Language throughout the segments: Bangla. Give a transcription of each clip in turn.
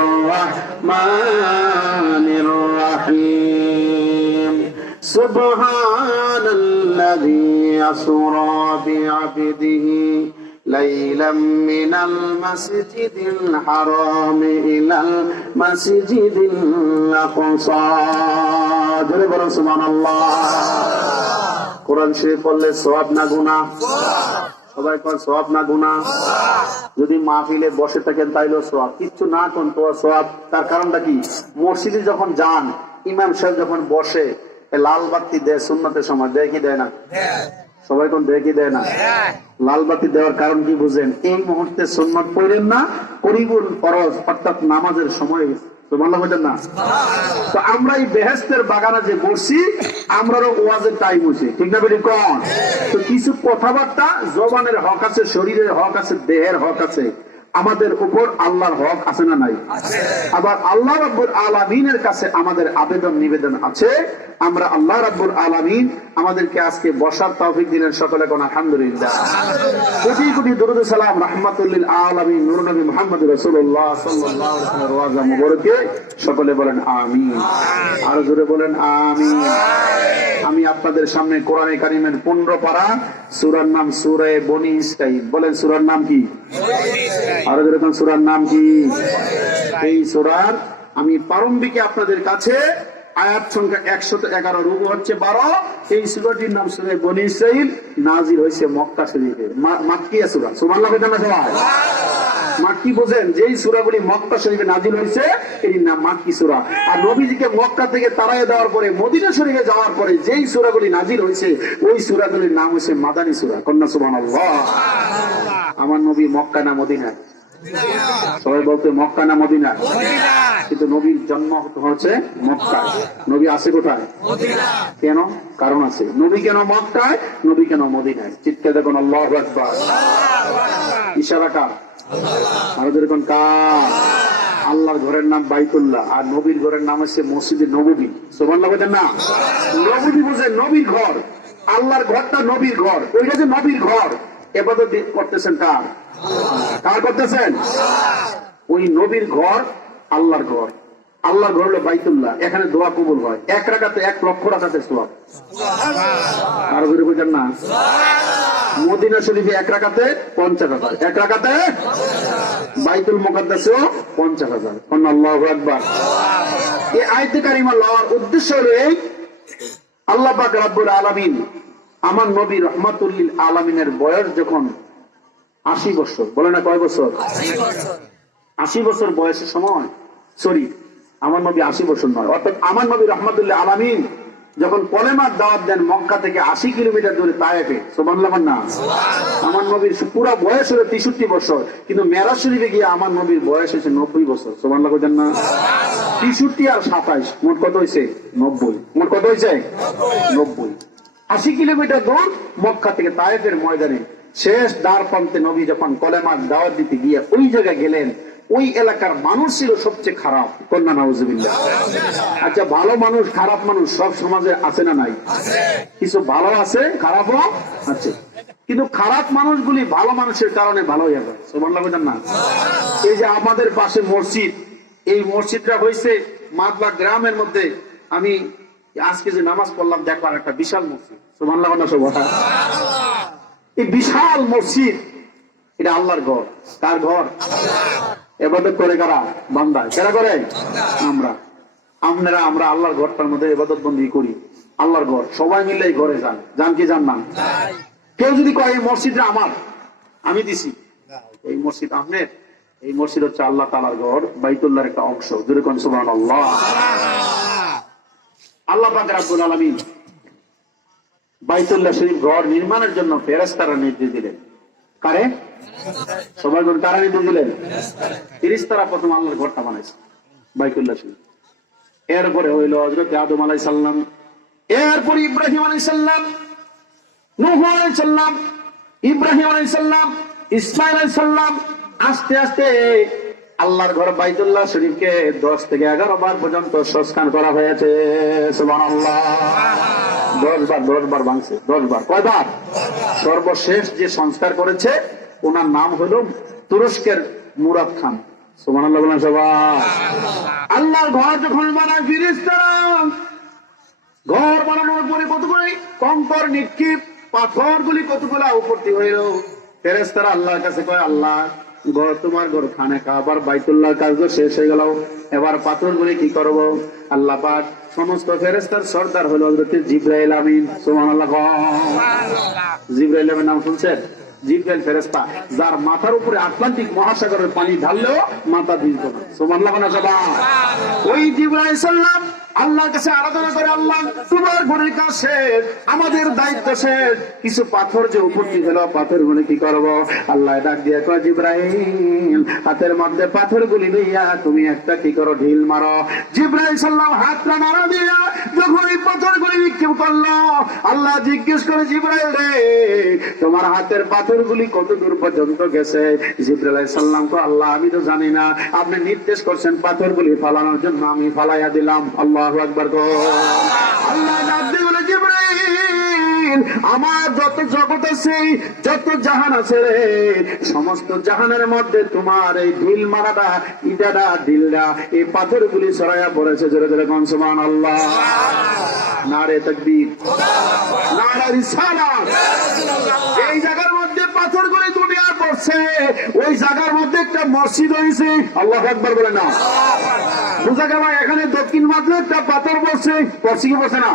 الرحمن الرحيم سبحان الذي أسرى بعبده ليلا من المسجد الحرام إلى المسجد الأقصى জোরে বলুন সুবহানাল্লাহ কোরআন শরীফ পড়লে সওয়াব না গুনাহ সবাই কর সওয়াব না গুনাহ? যদি মাহফিলে বসে থাকেন তাইলেও সওয়াব। কিচ্ছু না কোন তো সওয়াব। তার কারণটা কি? মসজিদে যখন যান, ইমাম সাহেব যখন বসে লাল বাতি দেয় সুন্নতের সময়, দেয় কি দেয় না? সবাই কোন দেয় কি দেয় না? লাল বাতি দেওয়ার কারণ কি বুঝেন? এই মুহূর্তে সুন্নত পড়েন না করিবুল ফরজ, অর্থাৎ নামাজের সময় আমরা এই বেহেস্তের বাগানে যে ঠিক না তো কিছু কথাবার্তা জবানের হক আছে, শরীরের হক আছে, দেহের হক আছে। আমাদের উপর আল্লাহর হক আছে না নাই? আবার আল্লাহ রাব্বুল আলামিনের কাছে আমাদের আবেদন নিবেদন আছে। আমরা আল্লাহ রাব্বুল আলামিন আমাদেরকে আজকে বসার তৌফিক দিলেন সকলে কোন আলহামদুলিল্লাহ। কোটি কোটি দরুদ সালাম রাহমাতুল্লিল আলামিন নূর নবী মুহাম্মদ রাসূলুল্লাহ সাল্লাল্লাহু আলাইহি ওয়াসাল্লাম মুবারকে। সকলে বলেন আমিন। আর জোরে বলেন আমিন। আমি আপনাদের সামনে কোরআনে কারিমের পনেরো পারা সুরার নাম সুরে বনি ইসরাইল বলেন সুরার নাম কি? আরও যেরকম সুরার নাম কি? এই সুরার আমি প্রারম্ভিকে আপনাদের কাছে আয়াত সংখ্যা একশত এগারো রুবু হচ্ছে বারো। এই সুরাটির নাম সুরে বনি ইসরাইল নাজির হয়েছে মক্কা শরীফে। মাক্কিয়া সুরা। সুবহানাল্লাহ বেদানা সবাই? মাক্কি বোঝেন যেই সুরাগুলি মক্কা শরীফে নাজিল হয়েছে এর নাম মাক্কি সুরা। আর নবীজিকে মক্কা থেকে তাড়াই দেওয়ার পরে মদিনা শরীফে যাওয়ার পরে যেই সুরাগুলি নাজিল হয়েছে ওই সুরাগুলির নাম হয়েছে মাদানী সুরা। কন্যা সুবহানাল্লাহ। আমার নবী মক্কা না মদিনা সবাই বলতে মক্কা না মদিনা? কিন্তু নবীর জন্ম হচ্ছে মক্কায় নবী আছে কোথায়? কেন? কারণ আছে। নবী কেন মক্কায়? নবী কেন মদিনায়? চিৎকার দেখুন আল্লাহ আকবার। ইশারা কার? আরও যেরকম কার? আল্লাহর ঘরের নাম বাইতুল্লাহ আর নবীর ঘরের নাম হচ্ছে মসজিদে নবী সোমান লাগবেন না? নবী বুঝে নবীর ঘর। আল্লাহর ঘরটা নবীর ঘর। ওইটা যে নবীর ঘর। এবাদত করতেছেন কার? কার করতেছেন? ওই নবীর ঘর আল্লাহর ঘর। আল্লাহর ঘর হলো বাইতুল্লাহ এখানে দোয়া কবুল হয়। এক রাখাতে এক লক্ষ রাখাতে সোয়াব আরও ঘুরে বুঝেন না? মদিনা শরীফে এক রাখাতে পঞ্চাশ হাজার। এক রাখাতে বাইতুল মোকাদ্দাসেও পঞ্চাশ হাজার। আল্লাহ আকবার। এই আয়তে কারিমা লওয়ার উদ্দেশ্য হলো এই আল্লাহ পাক রাব্বুল আলামিন আমার নবী রহমাতুল্লিল আলামিনের বয়স যখন আশি বছর বলে না কয় বছর? আশি বছর। বয়সের সময় সরি আমার নবী আশি বছর নয় অর্থাৎ আমার নবী রহমতুল্লাহ আলামিন যখন কলেমার দাওয়াত দেন মক্কা থেকে আশি কিলোমিটার দূরে তায়েফে সোমানলাম না? আমার নবীর পুরো বয়স হলো তেষট্টি বছর কিন্তু মেরাজ শরীফে গিয়ে আমার নবীর বয়স হয়েছে নব্বই বছর সোমানলা করছেন না? তেষট্টি আর সাতাইশ মোট কত হয়েছে নব্বই। মোট কত হয়েছে নব্বই। আশি কিলোমিটার দূর, মক্কা থেকে তায়েফের ময়দানে শেষ দ্বার প্রান্তে নবী যখন কলেমার দাওয়াত দিতে গিয়ে ওই জায়গায় গেলেন, ওই এলাকার মানুষ ছিল সবচেয়ে খারাপ। কন্যা, নাউজুবিল্লাহ। আচ্ছা ভালো মানুষ, খারাপ মানুষ সব সমাজে আছে না নাই? কিছু ভালো আছে, খারাপও আছে। কিন্তু খারাপ মানুষগুলি ভালো মানুষের কারণে ভালো হয়ে লাগবে না? এই যে আমাদের পাশে মসজিদ, এই মসজিদটা হয়েছে মাতলা গ্রামের মধ্যে। আমি আজকে যে নামাজ পড়লাম দেখলাম একটা বিশাল মসজিদ। এই বিশাল মসজিদ, এটা আল্লাহর ঘর। কার ঘর? এবাদত করে কারা? বান্দা কারা আমরা। আমরা আল্লাহর ঘরটার মধ্যে এবাদত বন্দি করি। আল্লাহর ঘর। সবাই মিলে ঘরে যান। যান কি যান না? কেউ যদি কয়, এই মসজিদটা আমার। আমি দিছি। এই মসজিদ আপনার এই মসজিদ হচ্ছে আল্লাহ তালার ঘর, বাইতুল্লাহর একটা অংশ। জুরে কোন সুবহান আল্লাহ আল্লাহ পাক রাব্বুল আলামিন বাইতুল্লাহ শরীফ ঘর নির্মাণের জন্য ফেরেশতারা নির্দেশ দিলেন। কারে? সবাই কারা নির্দেশ দিলেন? ফেরেশতারা প্রথম আল্লাহর ঘরটা বানাইছে, বাইতুল্লাহ শরীফ। এরপরে হইল হযরত আদম আলাইহিস সালাম, এরপর ইব্রাহিম আলাইহিস সালাম, নূহ আলাইহিস সালাম, ইব্রাহিম আলাইহিস সালাম, ইসমাইল আলাইহিস সালাম, আস্তে আস্তে আল্লাহর ঘর বাইতুল্লাহ শরীফকে দশ থেকে এগারো বার পর্যন্ত সংস্কার করা হয়েছে। সুবহানাল্লাহ। দশ বার দশ বার ভাঙছে, দশ বার। কয়বার সর্বশেষ যে সংস্কার করেছে, ওনার নাম হলো তুরস্কের মুরাদ খান। আল্লাহ সবাই। আল্লাহর ঘর যখন বানায় ঘর বানানোর পরে কঙ্কর, নিক্ষেপ পাথর গুলি কতগুলা হইল? ফেরেস্তারা আল্লাহর কাছে কয়, আল্লাহ তোমার ঘর খানে আবার বাইতুল্লাহ কাজ শেষ হয়ে গেল। এবার পাথর গুলি কি করব? আল্লাহ পাক সমস্ত ফেরেস্তার সর্দার হলো জিব্রাইল আমিন সুবহানাল্লাহ। জিব্রাইল আমিন নাম শুনছেন? জিব্রাইল ফেরেস্তা যার মাথার উপরে আটলান্টিক মহাসাগরের পানি ঢাললেও মাথা ভিজত না। সুবহানাল্লাহ না সবাই। ওই জিব্রাইল সাল্লাম আল্লাহর কাছে আরাধনা করে, আল্লাহ, তোমার ঘরের কাজ শেষ, আমাদের দায়িত্ব শেষ। কিছু পাথর যে উপস্থিত হলো পাথর গুলি কি করব? আল্লাহ ডাক দিয়ে কয় জিব্রাহিম হাতের মধ্যে পাথর গুলি লইয়া তুমি একটা কি করো? ঢিল মারো। জিব্রাহিম সাল্লাম হাতটা নাড়া দিয়া যখন এই পাথর গুলি নিক্ষেপ করল, আল্লাহ জিজ্ঞেস করে, জিব্রাইল রে, তোমার হাতের পাথর গুলি কত দূর পর্যন্ত গেছে? জিব্রাইল সাল্লাম তো আল্লাহ, আমি তো জানি না। আপনি নির্দেশ করছেন পাথর গুলি ফালানোর জন্য, আমি ফালাইয়া দিলাম। আল্লাহ আল্লাহ ডাক জিব্রাইল আমার যত জগৎ আছে যত জাহান আছে রে সমস্ত জাহানের মধ্যে তোমার এই ঢিল মারাটা ইটাটা ঢিলটা এই পাথর গুলি পড়েছে জোরে জোরে কনসমান আল্লাহ নারে তকবীর। নারে রিসালাত। এই জায়গার পাথর গুলি দুনিয়ার পড়ছে ওই জায়গার মধ্যে একটা মসজিদ হয়েছে। আল্লাহ একবার বলে না। বোঝা গেল এখানে দক্ষিণ মাত্র একটা পাথর পড়ছে পড়ছে কি পড়ছে না?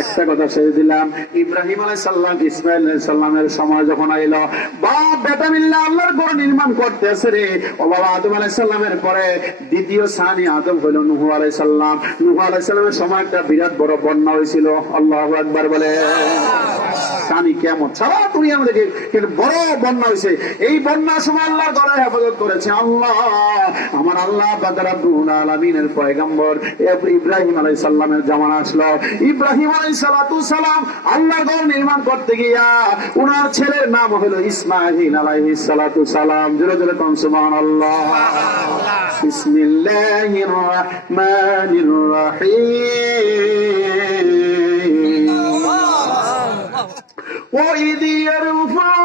একটা কথা ছেড়ে দিলাম। ইব্রাহিম আলাই সাল্লাম ইসমাইল সাল্লামের সময় যখন আইল, বাপ, বেটা আল্লাহর ঘর নির্মাণ করতে আছে রে। ও বাবা, আদম আলাই সাল্লামের পরে দ্বিতীয় সানি আদম হইল নুহু আলাই সাল্লাম নুহু আলাই সাল্লামের সময় একটা বিরাট বড় বন্যা হয়েছিল। আল্লাহ একবার বলে। সানি কেমন? সারা দুনিয়া মধ্যে কিন্তু বড় বন্যা হয়েছে। এই বন্যার সময় আল্লাহর ঘরে হেফাজত করেছে আল্লাহ। আমার আল্লাহ বাদারাবুল আলমিনের পয়গম্বর ইব্রাহিম আলাই সাল্লামের জামান আসলো। ইব্রাহিম আলাই সালাতু সালাম আল্লাহর ঘর নির্মাণ করতে গিয়া উনার ছেলের নাম হলো ইসমাহিল আলাইহি সালাতু সালাম। জোরে জোরে কম সুবহানাল্লাহ। বিসমিল্লাহির রহমানির রহিম। وإذ يرفع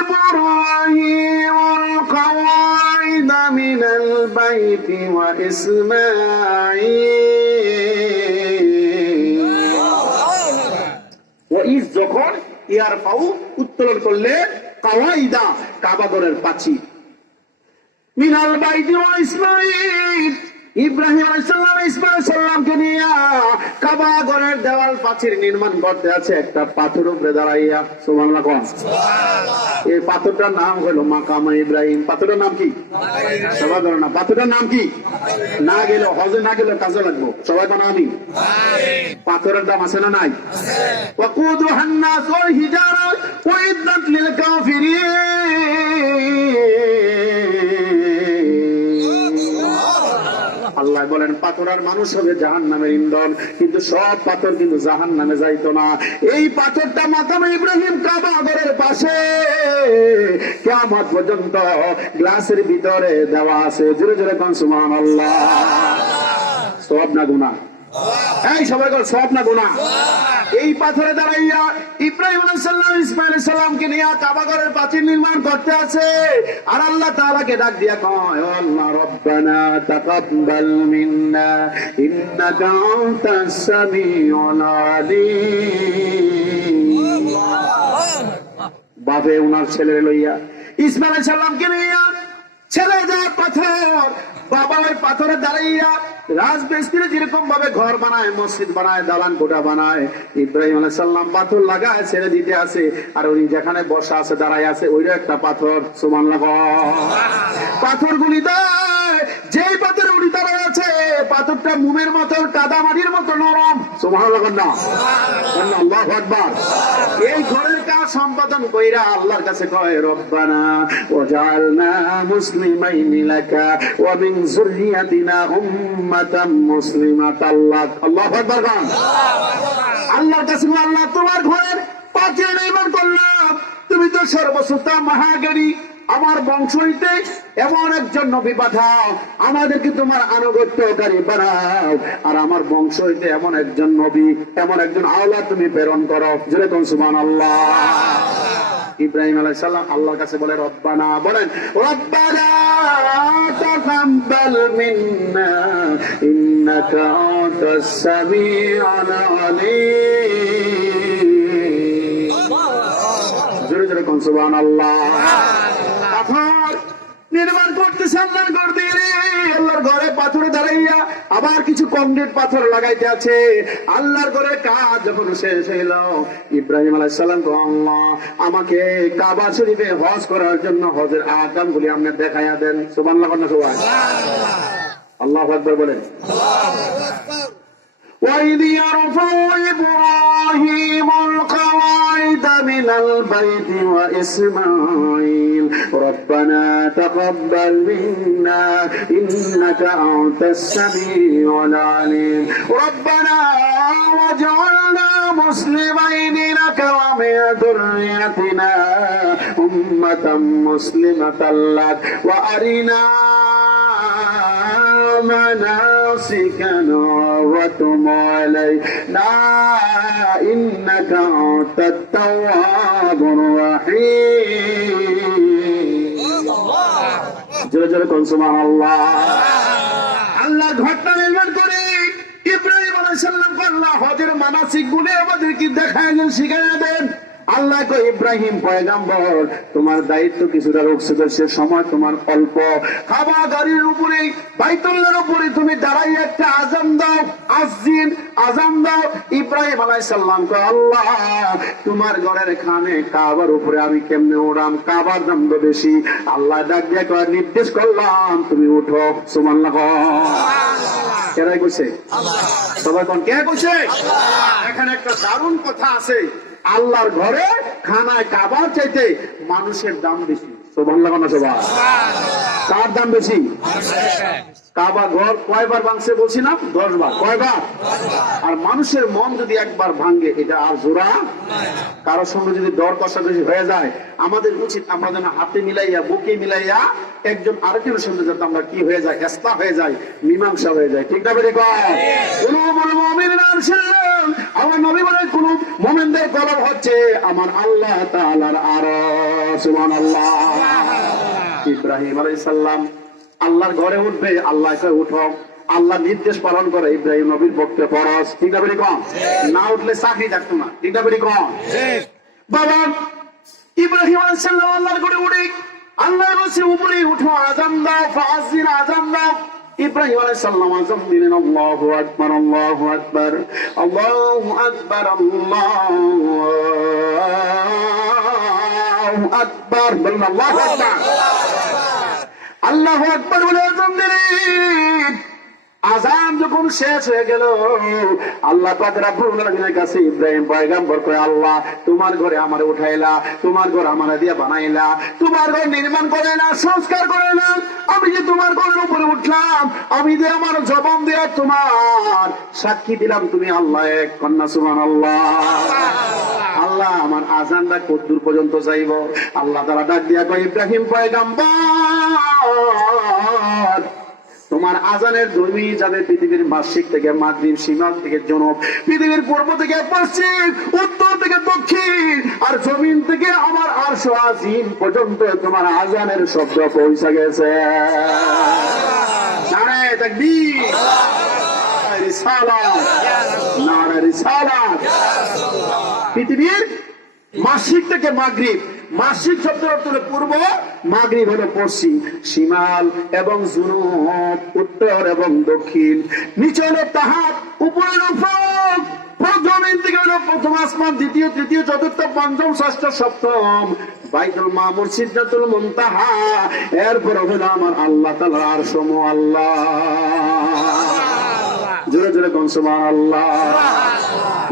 إبراهيم القواعد من البيت وإسماعيل ওইস যখন ইয়ার পাউ উত্তোলন করলে কাওয়াইদা কাবাগরের পাচি মিনাল বাইতি ওয়া ইসমাইল ইব্রাহিম আলাইসাল্লাম ইসমাইল সাল্লামকে নিয়ে দেওয়াল নির্মাণ করতে আছে একটা পাথর উপরে দাঁড়াইয়া। এই পাথরটার নাম হলো ইব্রাহিম। পাথরটার নাম কি? সবাই ধরো না পাথরটার নাম কি? না গেল হজে না গেল কাজে লাগবো। সবাই কোন আমি পাথরের দাম আছে না নাই? ওয়াকুদু হান্না ওয়াল হিজারা ওয়াইদাত লিল কাফিরিন। আল্লাহ বলেন পাথর আর মানুষ হবে জাহান নামের ইন্ধন, কিন্তু সব পাথর কিন্তু জাহান নামে যাইতো না। এই পাথরটা মাতাম ইব্রাহিম কাবাগরের পাশে। কেমন পর্যন্ত গ্লাসের ভিতরে দেওয়া আছে। জোরে জোরে কনসুমান আল্লাহ সব না গুণা এই সবাই সব না গুণা এই পাথরে দাঁড়াইয়া ইব্রাহিম আলাইসাল্লাম ইসমাইল সাল্লামকে নিয়ে কাবাগরের প্রাচীর নির্মাণ করতে আছে। আর আল্লাহ তাআলাকে ডাক দিয়া কয় আল্লাহ, রব্বানা তাকাব্বাল মিন্না, ইন্নাকা আলিম। বাপে উনার ছেলে লইয়া, ইসমাইল সাল্লামকে নিয়ে ছেলে যায় পাথর, বাবা ওই পাথরে দাঁড়াইয়া রাজমিস্ত্রি যেরকম ভাবে ঘর বানায় মসজিদ বানায় দালান কোটা বানায় ইব্রাহিম আলাইহিস সাল্লাম পাথর লাগায় ছেড়ে দিতে আছে আর উনি যেখানে বসা আছে দাঁড়ায় আছে ওইটা একটা পাথর সমান পাথর গুলি দেয় যেই পাথরে উনি দাঁড়ায় আছে পাথরটা মুমের মতো কাদা মাটির মতো নরম। সমান না আল্লাহ আকবার। এই ঘরের সম্পাদন কইরা আল্লাহর কাছে কয়, রব্বানা ওয়াজআলনা মুসলিমাইন লাকা ওয়া মিন যুররিয়াতিনা উম্মাতাম মুসলিমাত আল্লাহ আল্লাহু আকবার গান আল্লাহর কাছে আল্লাহ তোমার ঘরের পাঁচে নির্মাণ করলাম। তুমি তো সর্বশ্রোতা, মহাজ্ঞানী। আমার বংশ হইতে এমন একজন নবী পাঠাও। আমাদেরকে তোমার আনুগত্যকারী বানাও। আর আমার বংশ হইতে এমন একজন নবী, এমন একজন আওলা তুমি প্রেরণ করো। যেরকম সুমান আল্লাহ ইব্রাহিম আলাইহিস সালাম আল্লাহর কাছে বলে, রব্বানা, বলেন, রব্বানা জোরে জোরে কোন সুবহানাল্লাহ। পাথর। নির্মাণ করতেছে আল্লাহর ঘর দিয়ে আল্লাহর ঘরে পাথরে দাঁড়াইয়া আবার কিছু কংক্রিট পাথর লাগাইতে আছে। আল্লাহর ঘরে কাজ যখন শেষ হইল ইব্রাহিম আলাইহিস সালাম আল্লাহ আমাকে কাবা শরীফে হজ করার জন্য হজের আকাম গুলি আপনি দেখাইয়া দেন। সুবহানাল্লাহ না সবাই আল্লাহ আকবার বলেন। وإذ يرفع إبراهيم القواعد من البيت وإسماعيل ربنا تقبل منا إنك أنت السميع العليم ربنا واجعلنا مسلمين لك ومن ذريتنا أمة مسلمة لك وأرنا مناسكنا وتب علينا إنك أنت التواب الرحيم জোরে জোরে কোন সুবহান আল্লাহ আল্লাহ ঘরটা নির্মাণ করে ইব্রাহিম আলাইহিস সালাম আল্লাহ হজের মানাসিক গুলি আমাদেরকে দেখায় দেন শিখায় দেন আল্লাহ কো ইব্রাহিম পয়গাম্বর তোমার দায়িত্ব কিছুটা সময় তোমার অল্প খাবা গাড়ির উপরে বাইতুল্লাহর উপরে তুমি দাঁড়াই একটা দাও আজিন দাও। ইব্রাহিম আলাইহিস সালাম কো আল্লাহ তোমার ঘরের খানে কাবার উপরে আমি কেমনে ওড়াম কাবার দাম তো বেশি। আল্লাহ ডাক দিয়ে নির্দেশ করলাম তুমি উঠো। সুবহানাল্লাহ। কেরাই কইছে? সবাই কোন কে কইছে? এখানে একটা দারুণ কথা আছে। আল্লাহর ঘরে খানায় কাবার চাইতে মানুষের দাম বেশি। সুবহানাল্লাহ লাগানো সবাই কার দাম বেশি? কাবা ঘর কয়বার ভাঙছে বলছিলাম? দশ বার কয়বার? আর মানুষের মন যদি একবার ভাঙে, এটা আর জোড়া? কারোর সঙ্গে যদি দর কষাকষি হয়ে যায়, আমাদের উচিত আমরা যেন হাতে মিলাইয়া, বুকে মিলাইয়া একজন আরেকজনের সঙ্গে যাতে আমরা কি হয়ে যায় এস্তা হয়ে যায়, মীমাংসা হয়ে যায়। ঠিক না কোন আমার নবী বলে, কোন মোমেনদের কলম হচ্ছে আমার আল্লাহ তাআলার আর সুবহানাল্লাহ। ইব্রাহিম আলাইহিস সালাম, আল্লাহর ঘরে উঠবে, আল্লাহ উঠো। আল্লাহ নির্দেশ পালন করে, ইব্রাহিম নবীর পক্ষে ফরজ। ঠিক না বেরি কম না উঠলে চাকরি থাকতো না। ঠিক না বেরি কম বাবা, ইব্রাহিম আলাইহিস সালাম আল্লাহর ঘরে উঠে, আল্লাহ বলছে, উপরে উঠো আজান দাও ফাজির আজান দাও। ইব্রাহিম আলাইহিস সালাম আজান দিলেন, আল্লাহু আকবার আল্লাহু আকবার আল্লাহু আকবার আল্লাহু আকবার। বলুন আল্লাহু আকবার। আল্লাহ আকবর বলে আজান যখন শেষ হয়ে গেল, আল্লাহ কাছে ইব্রাহিম পয়গাম্বর কয়, আল্লাহ, তোমার ঘরে আমার উঠাইলা, তোমার ঘর আমার বানাইলা, তোমার ঘর নির্মাণ করে না, সংস্কার করে না। আমি যে তোমার ঘরের উপরে উঠলাম, আমি যে আমার জবান দিয়া তোমার সাক্ষী দিলাম, তুমি আল্লাহ এক কন্যা সুমান আল্লাহ আল্লাহ আমার আজানটা কদ্দূর পর্যন্ত যাইব? আল্লাহ তারা ডাক দিয়া কয়, ইব্রাহিম পয়গাম্বর তোমার আজানের জমি যাবে পৃথিবীর মাসিক থেকে মাদ্রীব সীমা থেকে, জনব, পৃথিবীর পূর্ব থেকে, পশ্চিম, উত্তর থেকে, দক্ষিণ, আর জমিন থেকে আমার আরশ আজিম পর্যন্ত তোমার আজানের শব্দ পৌঁছে গেছে। পৃথিবীর মাসিক থেকে মাগরিব। মাসিক অর্থ পূর্ব মাগরিব হলো পশ্চিম সীমাল এবং জুনুব উত্তর এবং দক্ষিণ। নিচে হলো তাহাত উপরে জমিন থেকে হলো প্রথম আসমান দ্বিতীয় তৃতীয় চতুর্থ পঞ্চম ষষ্ঠ সপ্তম। বাইতুল মামুর সিদ্ধাতুল মুনতাহা। এরপর হলো আমার আল্লাহ তাআলার আরশ আল্লাহ। জোরে জোরে কোন সুবহানাল্লাহ?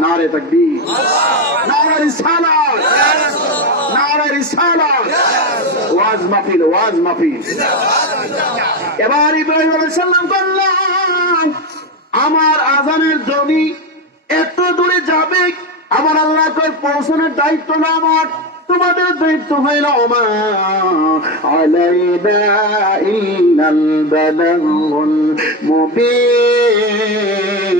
নারে তাকবীর। নারে রিসালাত। নারে রিসালাত। ওয়াজ মাহফিল ওয়াজ মাহফিল। এবার ইব্রাহিম আমার আজানের জমি এত দূরে যাবে, আমার আল্লাহ পৌঁছানোর দায়িত্ব না আমার? তোমাদের দায়িত্ব হইল আমার। আলাইনা বালাগুল মুবিন।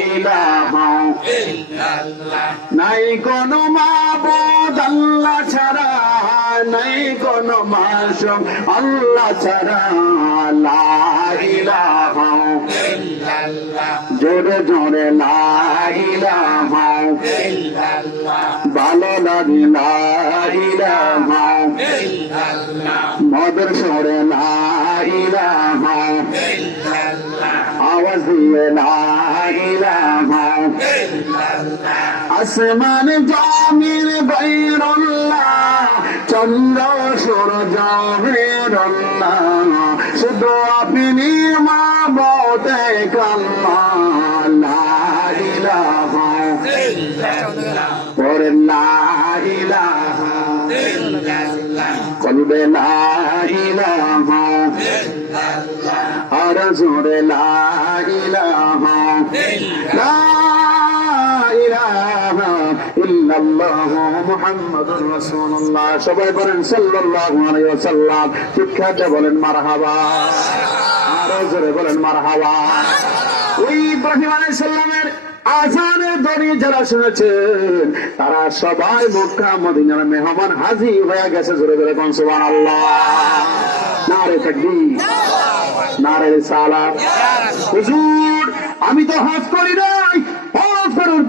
ইলাহা নাই কোন মাবুদ আল্লাহ ছাড়া নাই কোন মাসুম আল্লাহ ছাড়া। লা ইলাহা জোরে জোরে ভালো লাগে মদের সরে আওয়াজ দিয়ে আসমান জামিন বাইরুল্লাহ। চন্দ্র সূর্য আর জোরে লা ইলাহা লা ইলাহা ইল্লাল্লাহু মুহাম্মাদুর রাসূলুল্লাহ সবাই বলেন সাল্লাল্লাহু আলাইহি বলেন মারহাবা আর জোরে বলেন মারহাবা ওই ইব্রাহিম আলাইহিস সালামের আজানের দড়ি যারা শুনেছেন তারা সবাই মক্কা, মদিনার মেহমান হাজি হয়ে গেছে জোরে জোরে কোন, সুবহানাল্লাহ। নারে তাকবীর, নারে সালাম হুজুর, আমি তো হজ করি নাই, হজ করার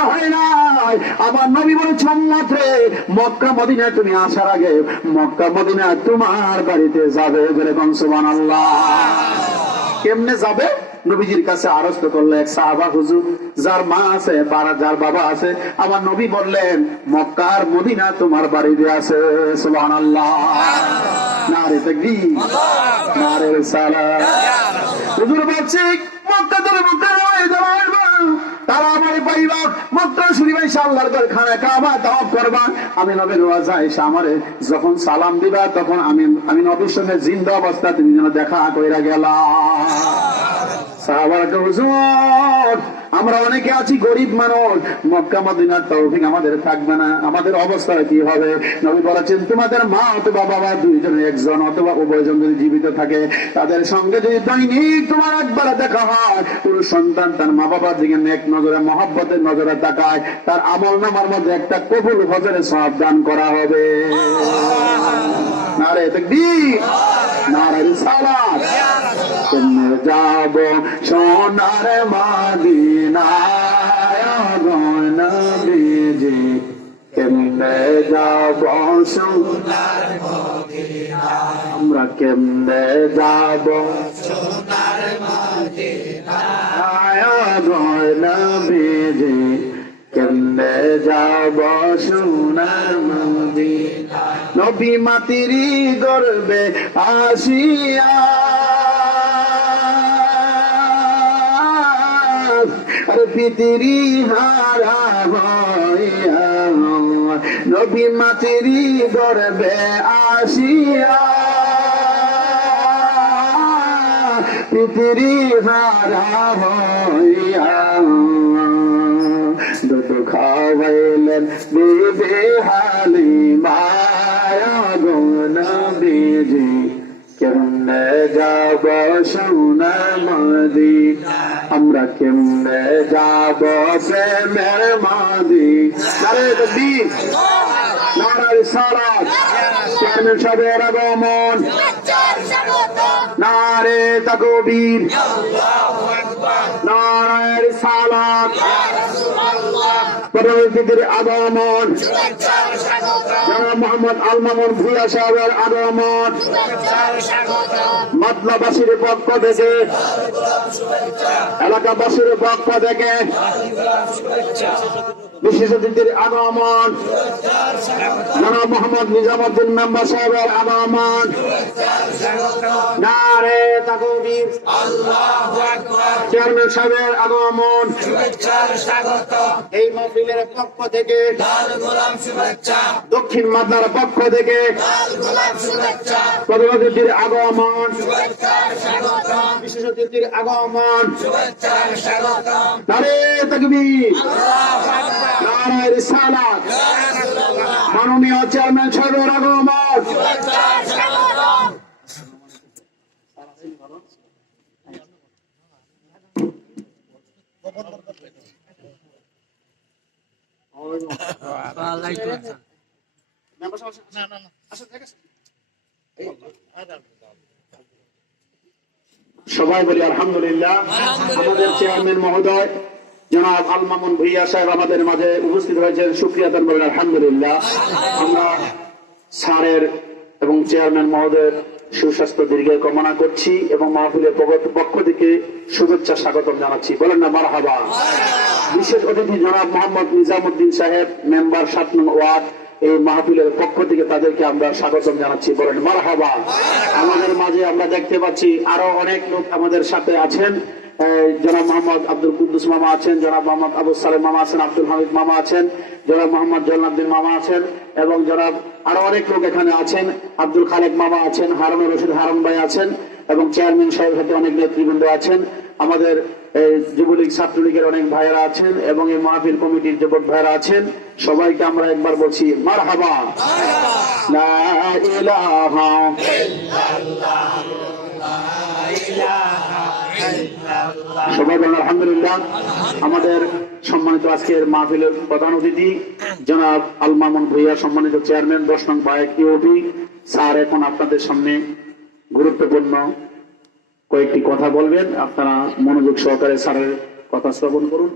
আমার নাই। আমার নবী বলেছেন মাত্র মক্কা, মদিনা তুমি আসার আগে, মক্কা, মদিনা তোমার বাড়িতে যাবে বলে কোন, সুবহানাল্লাহ। কেমনে যাবে? নবীজির কাছে আরস্ত করলে এক সাহাবা হুজুর, যার মা আছে যার বাবা আছে, আমার নবী বললেন, মক্কার মদিনা তোমার বাড়িতে আছে সুবহান আল্লাহ নারে নারে সালাম হুজুর বলছে, মক্কা মক্কা তারা আমার করবা। আমি যখন সালাম দিবা, তখন আমি আমি নবীর সঙ্গে জিন্দা অবস্থা তুমি যেন দেখা কইরা গেলা। আমরা অনেকে আছি গরিব মানুষ। মক্কা মদিনার তৌফিক আমাদের থাকবে না। আমাদের অবস্থা কি হবে? নবী বলেছেন তোমাদের মা অথবা বাবা দুইজন একজন অথবা উভয়জন যদি জীবিত থাকে তাদের সঙ্গে যদি দৈনিক তোমার একবার দেখা হয় পুরো সন্তান তার মা বাবার দিকে এক নজরে মহব্বতের নজরে তাকায় তার আমল নামার মধ্যে একটা কবুল হজরে সব দান করা হবে। নারে তাকবীর! নারে রিসালাত! তুমি যাব, সোনার মাদিনায় নবীজি। কেমনে যাব আমরা কেমনে যাব সোনার কেমনে যাব সোনার মদিনা নবী মাতিরি গর্বে আসিয়া আর পিতিরি হারা ভইয়া নবী মাতিরি গর্বে আসিয়া পিতিরি হারা ভইয়া দুধ খাওয়াইলেন বিবে হালি মায়া গুণ বিজি কেমনে যাব সোনা মাদি আমরা কেমনে যাব প্রেমের মাঝি নারে তকবি নারায় সালাত চেয়ারম্যান সাহেবের আগমন? নারে তাকবীর। নারায় সালাত পরবর্তীদের আগমন। জনাব মোহাম্মদ আল মামুন ভুয়া সাহেবের আগমন মতলাবাসীর পক্ষ থেকে এলাকাবাসীর পক্ষ থেকে বিশেষ অতিথির আগমন জনাব মোহাম্মদ নিজামুদ্দিন মেম্বার সাহেবের আগমন নারে তাকবীর। চেয়ারম্যান সাহেবের আগমন। এই মাহফিলের পক্ষ থেকে দক্ষিণ মাদনার পক্ষ থেকে প্রধান অতিথির আগমন। বিশেষ অতিথির আগমন। নারে রিসালাত। মাননীয় চেয়ারম্যান সাহেবের আগমন। সবাই বলি আলহামদুলিল্লাহ। আমাদের চেয়ারম্যান মহোদয়, জনাব আল মামুন ভুইয়া সাহেব আমাদের মাঝে উপস্থিত হয়েছেন। সুপ্রিয়া দান বলেন, আলহামদুলিল্লাহ। আমরা স্যারের এবং চেয়ারম্যান মহোদয়ের সুস্বাস্থ্য দীর্ঘ কামনা করছি এবং মাহফিলের পক্ষ- থেকে শুভেচ্ছা স্বাগতম জানাচ্ছি। বলেন না, মারহাবা। বিশেষ অতিথি জনাব মোহাম্মদ নিজামুদ্দিন সাহেব, মেম্বার সাত নং ওয়ার্ড, এই মাহফিলের পক্ষ থেকে তাদেরকে আমরা স্বাগতম জানাচ্ছি। বলেন, মারহাবা। আমাদের মাঝে আমরা দেখতে পাচ্ছি আরও অনেক লোক আমাদের সাথে আছেন। জনাব মোহাম্মদ আব্দুল কুদ্দুস মামা আছেন, জনাব মোহাম্মদ আবু সালেম মামা আছেন, আব্দুল হামিদ মামা আছেন, জনাব মোহাম্মদ জল্লাদ্দিন মামা আছেন এবং জনাব আরও অনেক লোক এখানে আছেন, আব্দুল খালেক মামা আছেন, হারুন রশিদ হারুন ভাই আছেন এবং চেয়ারম্যান সাহেব হাতে অনেক নেতৃবৃন্দ আছেন। আমাদের যুবলীগ, ছাত্রলীগের অনেক ভাইয়েরা আছেন এবং এই মাহফিল কমিটির যুবক ভাইয়েরা আছেন। সবাইকে আমরা একবার বলছি মার হাবা সবাই আলহামদুলিল্লাহ। আমাদের সম্মানিত আজকের মাহফিলের প্রধান অতিথি, জনাব আল মামুন ভুইয়া, সম্মানিত চেয়ারম্যান, দশ নং বায়ক ইউপি স্যার, এখন আপনাদের সামনে গুরুত্বপূর্ণ কয়েকটি কথা বলবেন। আপনারা মনোযোগ সহকারে স্যারের কথা শ্রবণ করুন।